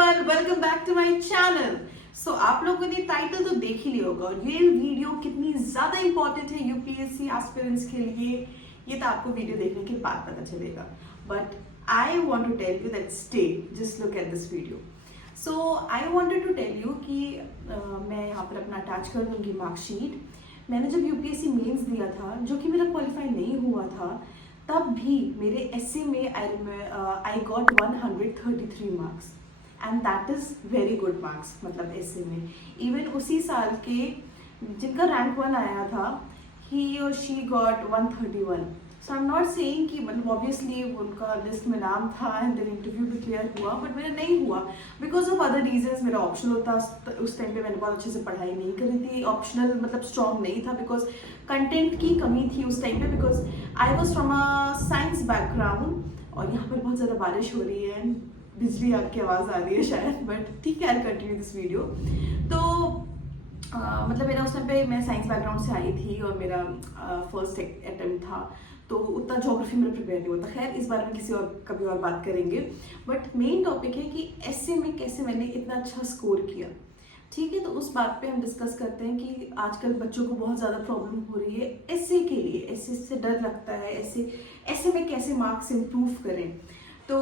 Everyone, welcome back to my channel. So आप लोगों ने टाइटल तो देख ही लिया होगा और ये वीडियो कितनी ज्यादा इंपॉर्टेंट है यूपीएससी एस्पिरेंट्स के लिए ये तो आपको वीडियो देखने के बाद पता चलेगा। But I want to tell you that stay just look at this video. So I wanted to tell you कि मैं यहाँ पर अपना अटैच कर दूंगी मार्कशीट। मैंने जब यूपीएससी मेंस दिया था जो कि मेरा क्वालिफाई नहीं हुआ था, तब भी मेरे एसए में I got 133 marks and that is very good marks. मतलब एसए में इवन उसी साल के जिनका रैंक 1 आया था ही और she got 131। So I am not saying कि मतलब ऑब्वियसली उनका लिस्ट में नाम था एंड देन इंटरव्यू भी क्लियर हुआ, बट मेरा नहीं हुआ बिकॉज ऑफ अदर रीजंस। मेरा ऑप्शनल होता उस टाइम पे, मैंने बहुत अच्छे से पढ़ाई नहीं करी थी। ऑप्शनल मतलब स्ट्रॉन्ग नहीं था बिकॉज कंटेंट की कमी थी उस टाइम पे, because I was from a science background. और यहाँ पर बहुत ज़्यादा बारिश हो रही है, बिजली की आवाज़ आ रही है शायद, बट ठीक है, आई कंटिन्यू दिस वीडियो। तो मतलब मेरा उस टाइम पे मैं साइंस बैकग्राउंड से आई थी और मेरा फर्स्ट अटेम्प्ट था, तो उतना ज्योग्राफी मेरा प्रिपेयर नहीं हुआ था। खैर इस बारे में किसी और कभी और बात करेंगे, बट मेन टॉपिक है कि एसए में कैसे मैंने इतना अच्छा स्कोर किया। ठीक है, तो उस बात पे हम डिस्कस करते हैं कि आजकल बच्चों को बहुत ज़्यादा प्रॉब्लम हो रही है एसए के लिए। एसए से डर लगता है, एसए में कैसे मार्क्स इम्प्रूव करें। तो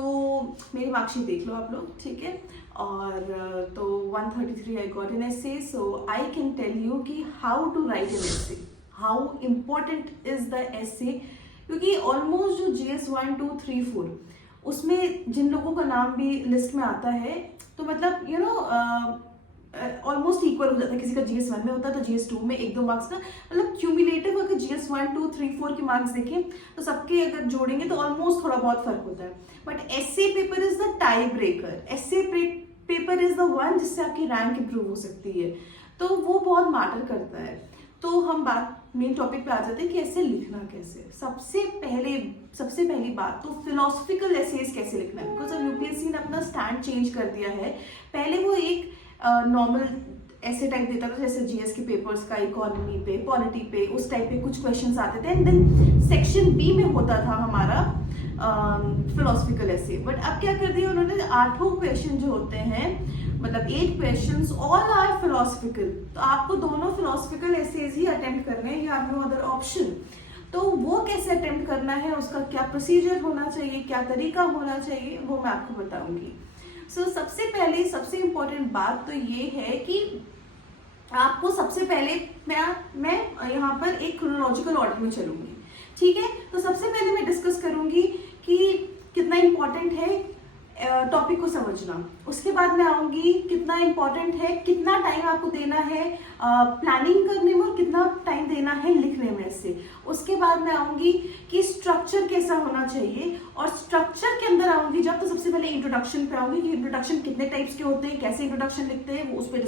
मेरी मार्कशीट देख लो आप लोग, ठीक है। और तो 133 I got in essay. So I can tell you कि how to write an essay, how important is the essay. क्योंकि ऑलमोस्ट जो जीएस 1, 2, 3, 4 उसमें जिन लोगों का नाम भी लिस्ट में आता है, तो मतलब यू नो ऑलमोस्ट इक्वल हो जाता है। किसी का जीएस 1 में होता है तो जीएस 2 में 1-2 मार्क्स का, मतलब क्यूमुलेटिव अगर जीएस 1, 2, 3, 4 के मार्क्स देखें तो सबके अगर जोड़ेंगे तो ऑलमोस्ट थोड़ा बहुत फर्क होता है। But SA paper is the tie breaker. SA paper is the one जिससे आपकी रैंक इंप्रूव हो सकती है, तो वो बहुत मैटर करता है। तो हम बात मेन टॉपिक पे आ जाते हैं कि ऐसे लिखना कैसे। सबसे पहली बात तो फिलोसफिकल एसेज कैसे लिखना है, बिकॉज अब यूपीएससी ने अपना स्टैंड चेंज कर दिया है। पहले वो एक नॉर्मल ऐसे टाइप देता था जैसे जीएस के पेपर्स का, इकोनॉमी पे, पॉलिटी पे, उस टाइप पे कुछ क्वेश्चंस आते थे एंड देन सेक्शन बी में होता था हमारा फिलोसफिकल एसे। बट अब क्या कर दिया उन्होंने, 8 क्वेश्चन जो होते हैं, मतलब 8 क्वेश्चंस ऑल आर फिलोसफिकल। तो आपको दोनों फिलोसफिकल एसेज ही अटेम्प्ट करने हैं, you have no other option. तो वो कैसे अटेम्प्ट करना है, उसका क्या प्रोसीजर होना चाहिए, क्या तरीका होना चाहिए, वो मैं आपको बताऊंगी। सो सबसे पहले सबसे इम्पोर्टेंट बात तो ये है कि आपको सबसे पहले मैं यहाँ पर एक क्रोनोलॉजिकल ऑर्डर में चलूंगी, ठीक है। तो सबसे पहले मैं डिस्कस करूंगी कि कितना इम्पोर्टेंट है टॉपिक को समझना। उसके बाद मैं आऊंगी कितना इम्पोर्टेंट है, कितना टाइम आपको देना है प्लानिंग करने में और कितना टाइम देना है लिखने में से। उसके बाद मैं आऊंगी कि स्ट्रक्चर कैसा होना चाहिए, और स्ट्रक्चर के अंदर आऊंगी जब, तो सबसे पहले इंट्रोडक्शन पे आऊंगी कि इंट्रोडक्शन कितने टाइप्स के होते हैं, कैसे इंट्रोडक्शन लिखते हैं, वो उस पर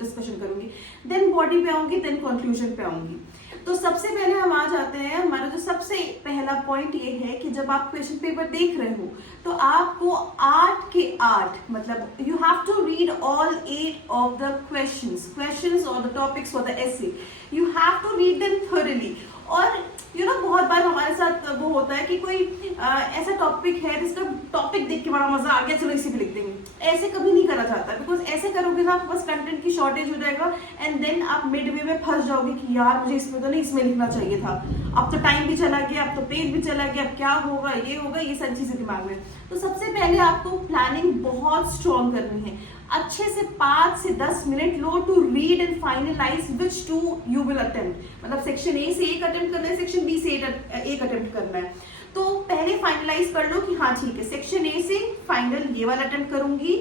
डिस्कशन करूंगी। देन बॉडी पे आऊंगी, देन कंक्लूजन पे आऊंगी। तो सबसे पहले हम आ जाते हैं, हमारा जो सबसे पहला पॉइंट ये है कि जब आप क्वेश्चन पेपर देख रहे हो तो आपको 8 के 8 मतलब you have to read all 8 of the questions और the topics for the essay. You have to read them thoroughly. और यू नो बहुत बार हमारे साथ वो होता है कि कोई ऐसा टॉपिक है जिसका टॉपिक देख के बड़ा मजा आ गया, चलो इसी पे लिख देंगे। ऐसे कभी नहीं करा जाता, बिकॉज ऐसे करोगे ना आपके पास कंटेंट की शॉर्टेज हो जाएगा एंड देन आप मिड वे में फंस जाओगे कि यार मुझे इसमें तो नहीं, इसमें लिखना चाहिए था। अब तो टाइम भी चला गया, अब तो पेज भी चला गया, अब क्या होगा, ये सारी चीजें दिमाग में। तो सबसे पहले आपको प्लानिंग बहुत स्ट्रॉन्ग करनी है। अच्छे से 5 से 10 मिनट लो to read and finalise which 2 you will attempt. मतलब सेक्शन ए से एक अटेम्प्ट करना है, सेक्शन बी से एक अटेम्प्ट करना है। तो पहले फाइनलाइज कर लो कि हाँ ठीक है, सेक्शन ए से फाइनल ये वाला अटेम्प्ट करूंगी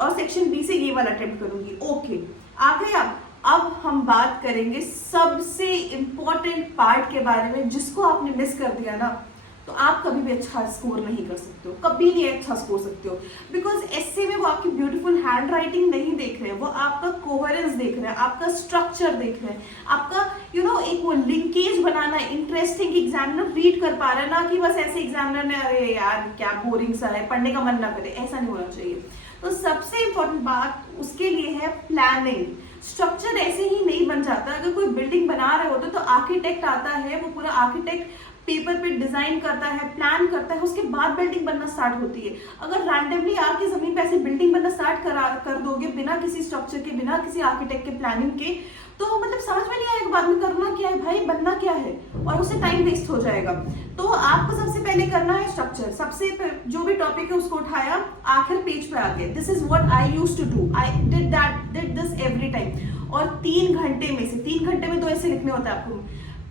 और सेक्शन बी से ये वाला अटेम्प्ट करूंगी। ओके, आ गया। अब हम बात करेंगे सबसे इंपॉर्टेंट पार्ट के बारे में, जिसको आपने मिस कर दिया ना तो आप कभी भी अच्छा स्कोर नहीं कर सकते हो, कभी नहीं अच्छा स्कोर सकते हो। बिकॉज एसए में वो आपकी ब्यूटीफुल हैंड राइटिंग नहीं देख रहे हैं, वो आपका कोहेरेंस देख रहे हैं, आपका स्ट्रक्चर देख रहे हैं, आपका यू नो एक वो लिंकेज बनाना है, इंटरेस्टिंग एग्जामिनर रीड कर पा रहा है ना कि बस ऐसे एग्जामिनर ने अरे यार क्या बोरिंग सा है, पढ़ने का मन ना करे, ऐसा नहीं होना चाहिए। तो सबसे इंपॉर्टेंट बात उसके लिए है प्लानिंग। स्ट्रक्चर ऐसे ही नहीं बन जाता। अगर कोई बिल्डिंग बना रहे होते तो आर्किटेक्ट आता है, वो पूरा आर्किटेक्ट पेपर पे डिजाइन करता है, प्लान करता है, उसके बाद बिल्डिंग बनना स्टार्ट होती है। अगर रैंडमली आके जमीन पे ऐसे बिल्डिंग बनना स्टार्ट कर दोगे बिना किसी स्ट्रक्चर के, बिना किसी आर्किटेक्ट के प्लानिंग के, तो मतलब समझ में नहीं आएगा बाद में करना क्या है भाई, बनना क्या है, और उससे टाइम वेस्ट हो जाएगा। तो आपको सबसे पहले करना है स्ट्रक्चर। सबसे जो भी टॉपिक है उसको उठाया, आखिर पेज पे आ गए, this is what I used to do, I did this every time. और 3 घंटे में से, 3 घंटे में 2 ऐसे लिखने होता है आपको,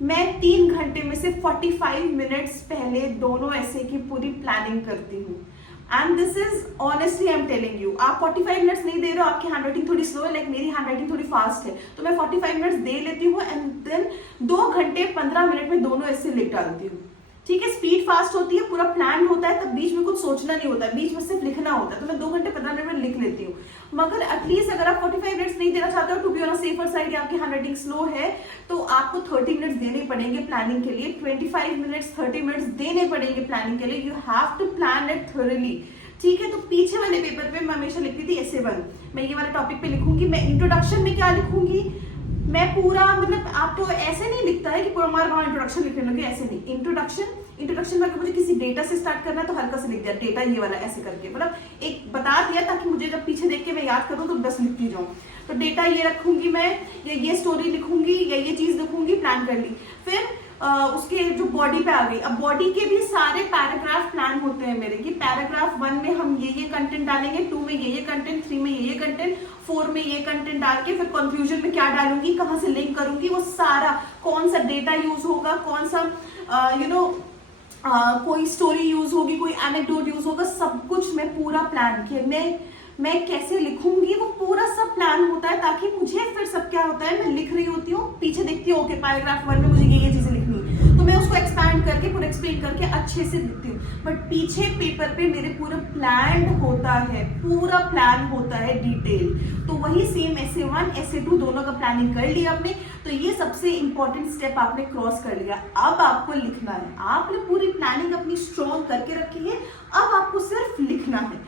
मैं 3 घंटे में से 45 मिनट्स पहले दोनों ऐसे की पूरी प्लानिंग करती हूँ। And this is honestly I am telling you, आप 45 मिनट्स नहीं दे रहे हो, आपकी हैंडराइटिंग थोड़ी स्लो है, लाइक मेरी हैंडराइटिंग थोड़ी फास्ट है, तो मैं 45 मिनट्स दे लेती हूँ एंड देन 2 घंटे 15 मिनट में दोनों ऐसे लिख डालती हूँ। ठीक है, स्पीड फास्ट होती है, पूरा प्लान होता है, तब बीच में कुछ सोचना नहीं होता है, बीच में सिर्फ लिखना होता है, तो मैं 2 घंटे 15 मिनट में लिख लेती हूँ। मगर एटलीस्ट अगर आप 45 मिनट्स नहीं देना चाहते हो, to be on a safer side, आपकी हैंडराइटिंग स्लो है, तो आपको 30 मिनट्स देने पड़ेंगे प्लानिंग के लिए, 25 मिनट्स 30 मिनट्स देने पड़ेंगे प्लानिंग के लिए। You have to plan it thoroughly. ठीक है, तो पीछे वाले पेपर पे मैं हमेशा लिखती थी ऐसे 1, मैं ये वाले टॉपिक पे लिखूंगी, मैं इंट्रोडक्शन में क्या लिखूंगी, मैं पूरा मतलब आपको ऐसे नहीं लिखता है कि पूरा हमारा वहां इंट्रोडक्शन लिखने लगे, ऐसे नहीं। इंट्रोडक्शन में अगर मुझे किसी डेटा से स्टार्ट करना है तो हल्का से लिख दिया डेटा ये वाला ऐसे करके, मतलब एक बता दिया ताकि मुझे जब पीछे देख के मैं याद करूँ तो बस लिखती जाऊँ। तो डेटा ये रखूंगी मैं, या ये स्टोरी लिखूंगी, या ये चीज लिखूंगी, प्लान कर ली। फिर उसके जो बॉडी पे आ गई, अब बॉडी के भी सारे पैराग्राफ प्लान होते हैं मेरे, कि पैराग्राफ 1 में हम ये कंटेंट डालेंगे, 2 में ये कंटेंट, 3 में ये कंटेंट, 4 में ये कंटेंट डाल के फिर कंक्लूजन में क्या डालूंगी, कहाँ से लिंक करूंगी, वो सारा, कौन सा डेटा यूज होगा, कौन सा कोई स्टोरी यूज होगी, कोई एनेक्डोट यूज होगा, सब कुछ मैं पूरा प्लान किया। मैं कैसे लिखूंगी वो पूरा सब प्लान होता है, ताकि मुझे फिर सब क्या होता है, मैं लिख रही होती हूँ, पीछे देखती हूँ ओके पैराग्राफ 1 में मुझे ये चीजें लिखनी है, तो मैं उसको एक्सपैंड करके पूरा एक्सप्लेन करके अच्छे से लिखती हूँ। बट पीछे पेपर पे मेरे पूरा प्लान होता है, पूरा प्लान होता है डिटेल। तो वही सेम ऐसे 1 ऐसे 2 दोनों का प्लानिंग कर लिया आपने, तो ये सबसे इंपॉर्टेंट स्टेप आपने क्रॉस कर लिया। अब आपको लिखना है, आपने पूरी प्लानिंग अपनी स्ट्रॉन्ग करके रखी है, अब आपको सिर्फ लिखना है।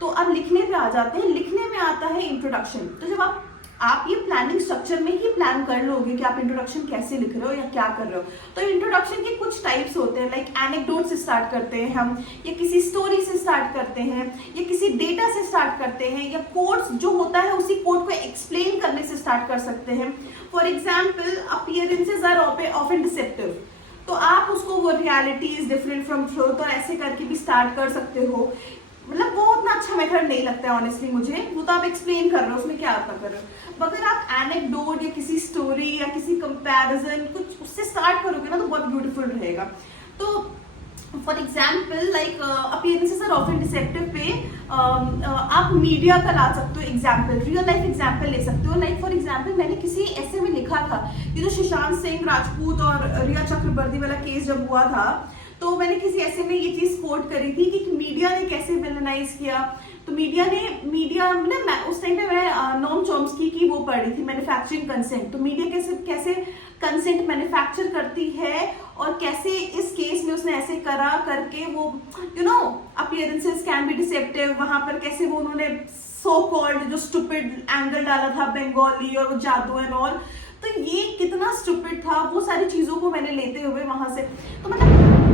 तो अब लिखने पे आ जाते हैं। लिखने में आता है इंट्रोडक्शन। तो जब आप ये प्लानिंग स्ट्रक्चर में ही प्लान कर लोगे कि आप इंट्रोडक्शन कैसे लिख रहे हो या क्या कर रहे हो, तो इंट्रोडक्शन के कुछ टाइप्स होते हैं, लाइक एनेक्डोट से स्टार्ट करते हैं हम, या किसी स्टोरी से स्टार्ट करते हैं, या किसी डेटा से स्टार्ट करते हैं, या कोड्स जो होता है उसी कोड को एक्सप्लेन करने से स्टार्ट कर सकते हैं। For example, appearances are often deceptive, तो आप उसको वो reality is different from truth और ऐसे करके भी स्टार्ट कर सकते हो। मतलब वो उतना अच्छा मेथड नहीं लगता है ऑनेस्टली मुझे, वो तो आप एक्सप्लेन कर रहे हो, उसमें क्या आपका कर रहे हो। मगर आप एनेक्डोट या किसी स्टोरी या किसी कंपैरिजन कुछ उससे स्टार्ट करोगे ना, तो बहुत ब्यूटीफुल रहेगा। तो for example like appearances are often deceptive पे आप मीडिया का ला सकते हो एग्जाम्पल, रियल लाइफ एग्जाम्पल ले सकते हो। लाइक फॉर एग्जाम्पल मैंने किसी ऐसे में लिखा था, ये जो सुशांत सिंह राजपूत और रिया चक्रवर्ती वाला केस जब हुआ था, तो मैंने किसी ऐसे में ये चीज कोट करी थी कि मीडिया ने कैसे विलेनाइज किया। तो मीडिया मतलब उस टाइम पे मैं नोम चॉम्स्की की वो पढ़ी थी, मैन्युफैक्चरिंग कंसेंट। तो मीडिया कैसे कंसेंट मैन्युफैक्चर करती है और कैसे इस केस में उसने ऐसे करा करके वो अपीयरेंसेस कैन बी डिसेप्टिव, वहां पर कैसे वो उन्होंने सो कॉल्ड जो स्टूपिड एंगल डाला था बंगाली और जादू एंड ऑल, तो ये कितना स्टूपिड था, वो सारी चीजों को मैंने लेते हुए वहां से, तो मतलब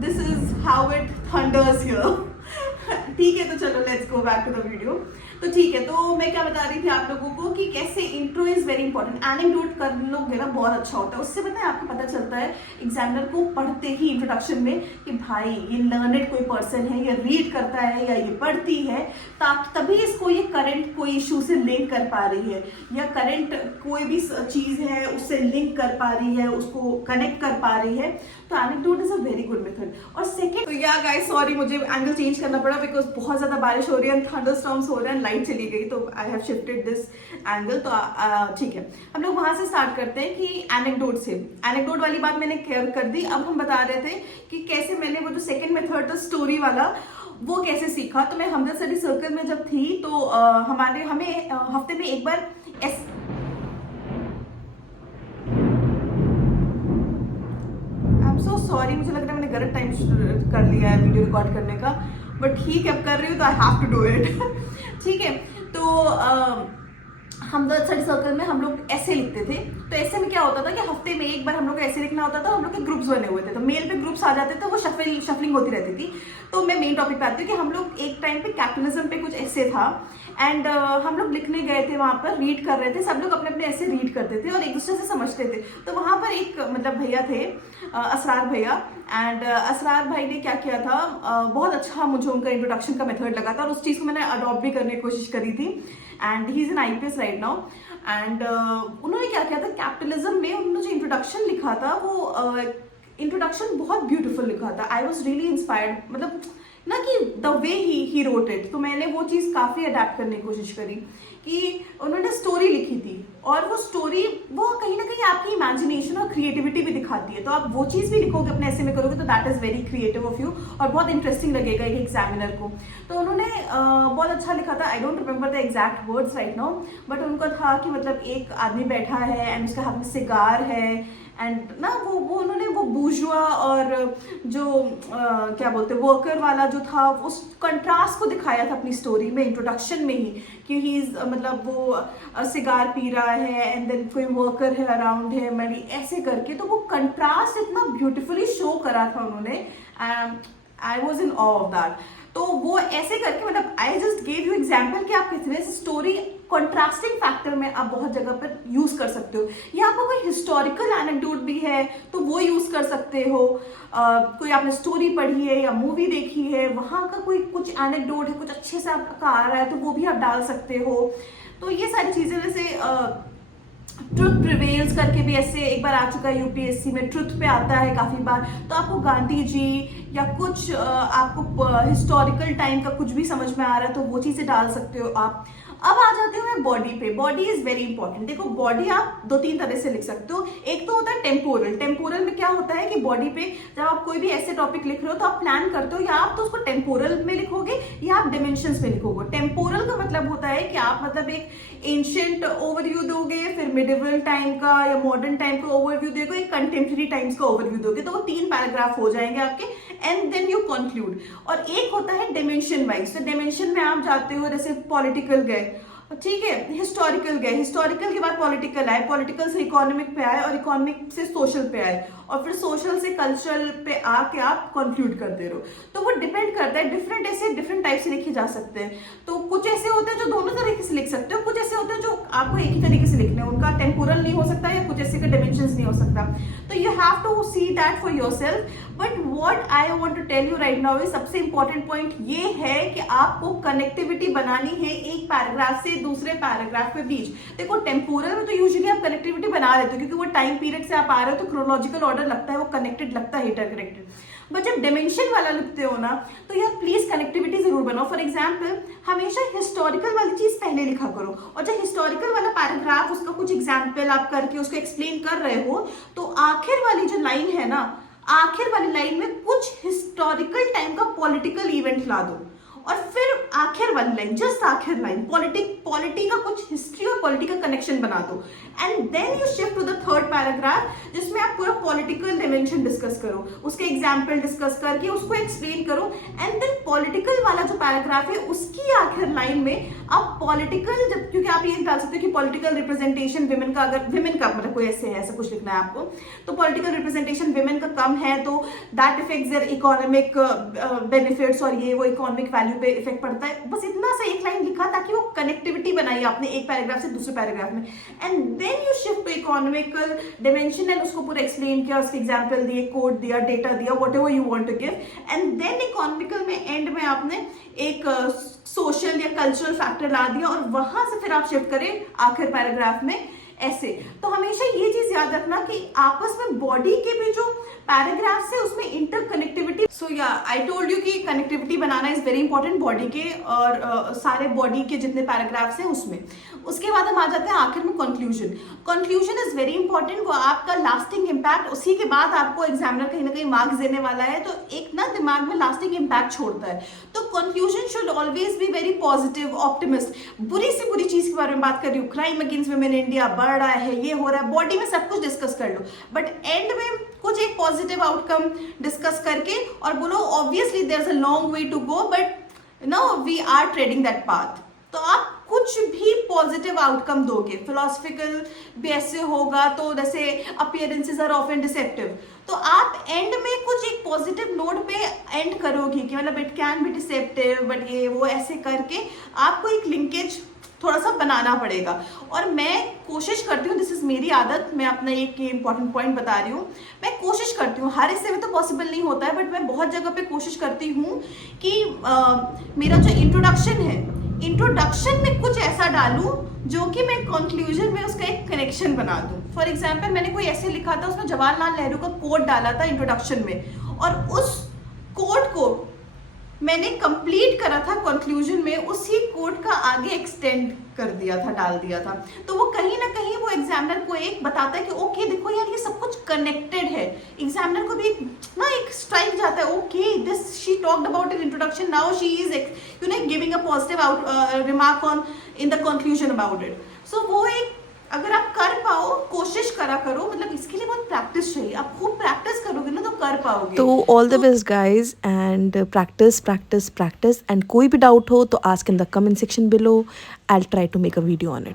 this is how it thunders here. ठीक है, तो चलो let's go back to the video. तो ठीक है, तो मैं क्या बता रही थी आप लोगों को कि कैसे intro is very important. Anecdote कर लोगे ना बहुत अच्छा होता है, उससे पता है आपको पता चलता है एग्जामिनर को पढ़ते ही इंट्रोडक्शन में कि भाई ये लर्नेड कोई पर्सन है, ये रीड करता है या ये पढ़ती है, तभी इसको ये करंट कोई इशू से लिंक कर पा रही है, या करंट कोई भी चीज है उससे लिंक कर पा रही है, उसको कनेक्ट कर पा रही है। तो anecdote is a very good method. और सेकेंड, तो या गाइस सॉरी मुझे एंगल चेंज करना पड़ा बिकॉज बहुत ज्यादा बारिश हो रही है, थंडरस्टॉर्म्स हो रहे हैं, लाइट चली गई, तो I have shifted this angle. तो ठीक है, हम लोग वहां से स्टार्ट करते हैं कि एनेक्डोट से। एनेक्डोट वाली बात मैंने क्लियर कर दी। अब हम बता रहे थे कि कैसे मैंने वो जो सेकंड मेथड था स्टोरी वाला, वो कैसे सीखा। तो मैं हमदर्द स्टडी सर्कल में जब थी तो हमें हफ्ते में एक बार सो सॉरी, मुझे लग रहा है मैंने गलत टाइम कर लिया है वीडियो रिकॉर्ड करने का, बट ठीक है अब कर रही हूँ तो I have to do it. ठीक है, तो हम लोग स्टडी सर्कल में हम लोग ऐसे लिखते थे। तो ऐसे में क्या होता था कि हफ्ते में एक बार हम लोग को ऐसे लिखना होता था, हम लोग के ग्रुप्स बने हुए थे, तो मेल पे ग्रुप्स आ जाते थे, वो शफलिंग होती रहती थी। तो मैं मेन टॉपिक पे आती हूँ कि हम लोग एक टाइम पे कैपिटलिज्म पे कुछ ऐसे था, एंड हम लोग लिखने गए थे, वहां पर रीड कर रहे थे, सब लोग अपने अपने ऐसे रीड करते थे और एक दूसरे से समझते थे। तो वहां पर एक मतलब भैया थे, असरार भैया, एंड असरार भाई ने क्या किया था, बहुत अच्छा मुझे उनका इंट्रोडक्शन का मेथड लगा था और उस चीज़ को मैंने अडॉप्ट भी करने की कोशिश करी थी। And he is an IPS right now. And उन्होंने क्या किया था, कैपिटलिज्म में उन्होंने जो इंट्रोडक्शन लिखा था वो इंट्रोडक्शन बहुत ब्यूटीफुल लिखा था। आई वॉज रियली इंस्पायर्ड, मतलब ना कि the way he wrote it. तो मैंने वो चीज़ काफ़ी अडेप्ट करने की कोशिश करी कि उन्होंने स्टोरी लिखी थी और वो स्टोरी वो कहीं ना कहीं आपकी इमेजिनेशन और क्रिएटिविटी भी दिखाती है। तो आप वो चीज़ भी लिखोगे अपने ऐसे में करोगे तो that is very creative of you और बहुत इंटरेस्टिंग लगेगा एक एग्जामिनर को। तो उन्होंने बहुत अच्छा लिखा था। I don't remember the exact words right now, but उनका था कि मतलब एक आदमी बैठा है एंड उसके हाथ में सिगार है, एंड ना वो उन्होंने वो बूर्जुआ और जो क्या बोलते हैं वर्कर वाला जो था उस कंट्रास्ट को दिखाया था अपनी स्टोरी में इंट्रोडक्शन में ही कि ही इज मतलब वो सिगार पी रहा है एंड देन कोई वर्कर है अराउंड है मैरी ऐसे करके। तो वो कंट्रास्ट इतना ब्यूटीफुली शो करा था उन्होंने, I was in awe of that. तो वो ऐसे करके मतलब I just gave you example कि आप कितने स्टोरी कॉन्ट्रास्टिंग फैक्टर में आप बहुत जगह पर यूज कर सकते हो, या आपको कोई हिस्टोरिकल एनेक्डोट भी है तो वो यूज कर सकते हो। कोई आपने स्टोरी पढ़ी है या मूवी देखी है, वहां का कोई कुछ एनेक्डोट है, कुछ अच्छे से आपका आ रहा है तो वो भी आप डाल सकते हो। तो ये सारी चीजें, जैसे ट्रुथ प्रिवेल्स करके भी ऐसे एक बार आ चुका है UPSC में, ट्रुथ पे आता है काफी बार। तो आपको गांधी जी या कुछ आपको हिस्टोरिकल टाइम का कुछ भी समझ में आ रहा है तो वो चीजें डाल सकते हो आप। अब आ जाती हूँ मैं बॉडी पे। Body is very important. देखो बॉडी आप 2-3 तरह से लिख सकते हो। एक तो होता है टेम्पोरल। टेम्पोरल में क्या होता है कि बॉडी पे जब आप कोई भी ऐसे टॉपिक लिख रहे हो तो आप प्लान करते हो या आप तो उसको टेम्पोरल में लिखोगे या आप डिमेंशंस में लिखोगे। टेम्पोरल का मतलब होता है कि आप मतलब एक एंशियंट ओवरव्यू दोगे, फिर मिडिवल टाइम का या मॉडर्न टाइम का ओवरव्यू दोगे, एक कंटेम्प्रेरी टाइम्स का ओवरव्यू दोगे। तो वो 3 पैराग्राफ हो जाएंगे आपके एंड देन यू कंक्लूड। और एक होता है डिमेंशन वाइज। तो डिमेंशन में आप जाते हो, जैसे पॉलिटिकल गए, ठीक है, हिस्टोरिकल गए, हिस्टोरिकल के बाद पॉलिटिकल आए, पॉलिटिकल से इकोनॉमिक पे आए और इकोनॉमिक से सोशल पे आए और फिर सोशल से कल्चरल पे आके आप कंक्लूड कर दे रहे हो। तो वो डिपेंड करता है, डिफरेंट ऐसे डिफरेंट टाइप से लिखे जा सकते हैं। तो कुछ ऐसे होते हैं जो दोनों तरीके से लिख सकते हो, कुछ ऐसे होते हैं जो आपको एक ही तरीके से लिखने हैं, उनका टेम्पोरल नहीं हो सकता या कुछ ऐसे का डिमेंशंस नहीं हो सकता। तो you have to see that for yourself. But what I want to tell you right now is, सबसे इंपॉर्टेंट पॉइंट ये है कि आपको कनेक्टिविटी बनानी है एक पैराग्राफ से दूसरे पैराग्राफ के बीच। देखो टेम्पोरल में तो यूजुअली आप कनेक्टिविटी बना लेते हो क्योंकि वो टाइम पीरियड से आप आ रहे हो तो क्रोनोलॉजिकल ऑर्डर लगता है, वो कनेक्टेड लगता है, इंटरकनेक्टेड। बट जब डिमेंशन वाला लिखते हो ना तो यार प्लीज कनेक्टिविटी जरूर बनाओ। फॉर एग्जाम्पल हमेशा हिस्टोरिकल वाली चीज पहले लिखा करो और जब हिस्टोरिकल वाला पैराग्राफ उसका कुछ एग्जाम्पल आप करके उसको एक्सप्लेन कर रहे हो तो आखिर वाली जो लाइन है ना, आखिर वाली लाइन में कुछ हिस्टोरिकल टाइम का पॉलिटिकल इवेंट ला दो और फिर आखिर वाली लाइन, जस्ट आखिर लाइन पॉलिटी का कुछ हिस्ट्री और पॉलिटी का कनेक्शन बना दो and then you shift to the third paragraph जिसमें आप पूरा पॉलिटिकल डिमेंशन डिस्कस करो, उसके एग्जाम्पल डिस्कस करके उसको एक्सप्लेन करो एंड देन पॉलिटिकल वाला जो पैराग्राफ है उसकी आखिर लाइन में आप पॉलिटिकल, जब क्योंकि आप ये डाल सकते हो कि पॉलिटिकल रिप्रेजेंटेशन विमेन का, अगर विमेन का मतलब कोई ऐसे है ऐसा कुछ लिखना है आपको, तो पॉलिटिकल रिप्रेजेंटेशन विमेन का कम है तो that effects their economic benefits और ये वो इकोनॉमिक वैल्यू पे इफेक्ट पड़ता है। बस इतना सा एक लाइन लिखा ताकि वो कनेक्टिविटी बनाई आपने एक पैराग्राफ से दूसरे पैराग्राफ में and then you shift to economical dimension and उसको पूरा एक्सप्लेन किया, उसके एग्जांपल दिए, कोड दिया, डेटा दिया, whatever you want to give and then economical में एंड में आपने एक सोशल या कल्चरल फैक्टर ला दिया और वहां से फिर आप शिफ्ट करें आखिर पैराग्राफ में ऐसे। तो हमेशा ये चीज याद रखना कि आपस में बॉडी के भी जो पैराग्राफ्स है उसमें इंटरकनेक्टिविटी। सो या आई टोल्ड यू कि connectivity banana is very important body के और सारे बॉडी के जितने पैराग्राफ्स हैं उसमें। उसके बाद हम आ जाते हैं आखिर में conclusion. Conclusion is very important, वो आपका लास्टिंग इम्पैक्ट, उसी के बाद आपको एग्जामिनर कहीं ना कहीं मार्क्स देने वाला है तो एक ना दिमाग में लास्टिंग इम्पैक्ट छोड़ता है। तो conclusion should always be very positive, optimist. बुरी से बुरी चीज के बारे में बात कर रही हूँ, क्राइम अगेंस्ट वुमेन इंडिया बढ़ रहा है, ये हो रहा है, बॉडी में सब कुछ डिस्कस कर लो बट एंड में कुछ एक पॉजिटिव आउटकम डिस्कस करके और बोलो obviously there is a long way to go but no we are treading that path. तो आप कुछ भी पॉजिटिव आउटकम दोगे, फिलोसफिकल भी ऐसे होगा तो जैसे अपीयरेंसेस आर ऑफन डिसेप्टिव, तो आप एंड में कुछ एक पॉजिटिव नोट पे एंड करोगे कि मतलब it can be deceptive but ये वो, ऐसे करके आपको एक लिंकेज थोड़ा सा बनाना पड़ेगा। और मैं कोशिश करती हूँ, दिस इज मेरी आदत, मैं अपना एक इंपॉर्टेंट पॉइंट बता रही हूँ, मैं कोशिश करती हूँ, हर हिस्से में तो पॉसिबल नहीं होता है बट मैं बहुत जगह पे कोशिश करती हूँ कि मेरा जो इंट्रोडक्शन है, इंट्रोडक्शन में कुछ ऐसा डालूं जो कि मैं कंक्लूजन में उसका एक कनेक्शन बना दूं। फॉर एग्जांपल मैंने कोई ऐसे लिखा था, उसमें जवाहरलाल नेहरू का कोट डाला था इंट्रोडक्शन में, और उस कोट को मैंने कंप्लीट करा था कंक्लूजन में, उसी कोट का आगे एक्सटेंड कर दिया था, डाल दिया था। तो वो कहीं ना कहीं वो एग्जामिनर को एक बताता है कि ओके देखो यार ये सब कुछ कनेक्टेड है। एग्जामिनर को भी ना एक स्ट्राइक जाता है, okay this she talked about in introduction, now she is you know giving a positive remark on in the conclusion about it. So वो एक, अगर आप कर पाओ, कोशिश करा करो, मतलब इसके लिए बहुत प्रैक्टिस चाहिए, आप खूब प्रैक्टिस करोगे ना तो कर पाओगे। तो all the best guys, and practice practice practice, and कोई भी डाउट हो तो ask in the comment section below, I will try to make a video on it.